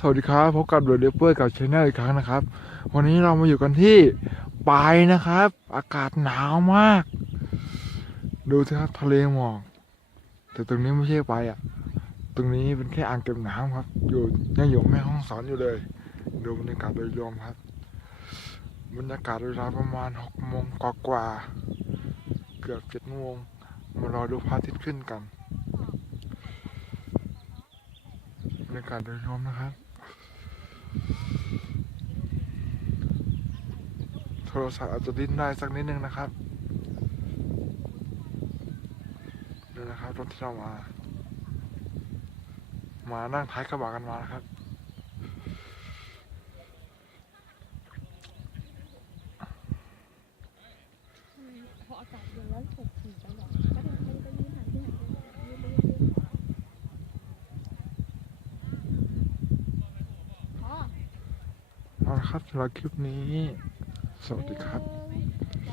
สวัสดีครับพบกับเดอะเดเปอร์กับชาแนลอีกครั้งนะครับ วันนี้เรามาอยู่กันที่ปายนะครับ อากาศหนาวมาก ดูสิครับทะเลหมอกแต่ตรงนี้ไม่ใช่ปายอะ ตรงนี้เป็นแค่อ่างเก็บน้ำครับ อยู่ยังอยู่แม่ห้องสอนอยู่เลย ดูบรรยากาศโดยรวมครับ บรรยากาศเวลาประมาณหกโมงกว่าเกือบเจ็ดโมงมารอดูพระอาทิตย์ขึ้นกันบรรยากาศโดยรวมนะครับ โท รศัพท์อาจจะดิ้นได้สักนิดนึงนะครับนี่นะครับรถที่เรามา มานั่งท้ายกระบะกันมานะครับพออากาศเย็นแล้วถกขี่ไปหรอก็เดินไปไปยืนหาที่ไหนเอาละครับสำหรับคลิปนี้ สวัสดีครับ